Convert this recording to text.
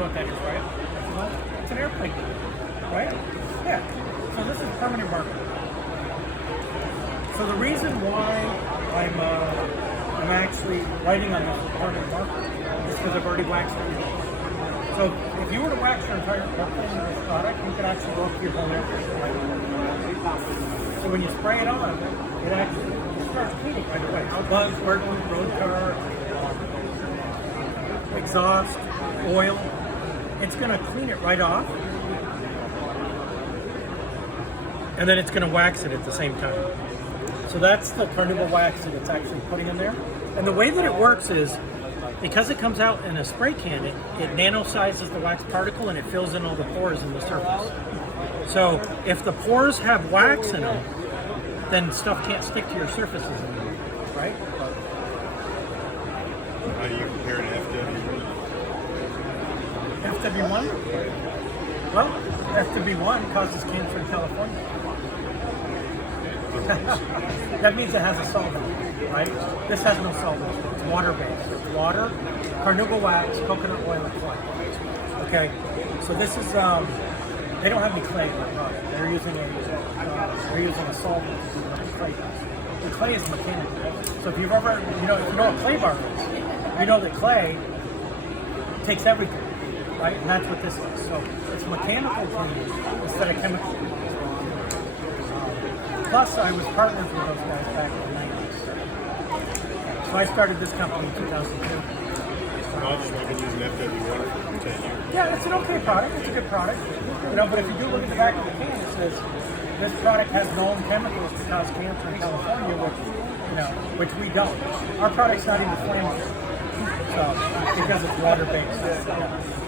know what that is, right? It's an airplane, right? Yeah. So this is permanent marker. So the reason why I'm actually writing on this permanent marker is because I've already waxed it. So if you were to wax your entire airplane with this product, you could actually go up to your whole airplane. So when you spray it on, it actually starts cleaning right away. Buzz, burglar, road car, exhaust, oil. It's going to clean it right off. And then it's going to wax it at the same time. So that's the carnauba wax that it's actually putting in there. And the way that it works is, because it comes out in a spray can, it nano-sizes the wax particle and it fills in all the pores in the surface. So if the pores have wax in them, then stuff can't stick to your surfaces anymore, right? How do you compare to FW1? FW1? Well, FW1 causes cancer in California. That means it has a solvent, right? This has no solvent. It's water-based. It's water, carnauba wax, coconut oil, and clay. Okay, so this is they don't have any clay in their product. They're using a solvent to do what the clay does. The clay is mechanical. So if you've ever, if you know what clay bar is, you know that clay takes everything, right? And that's what this is. So it's mechanical cleaning instead of chemical. Plus, I was partners with those guys back in the 90s. So I started this company in 2002. I've been using FW1 for 10 years. Yeah, it's an okay product. It's a good product. But if you do look at the back of the can, it says this product has known chemicals to cause cancer in California, which we don't. Our product's not even flammable, so because it's water-based. Yeah.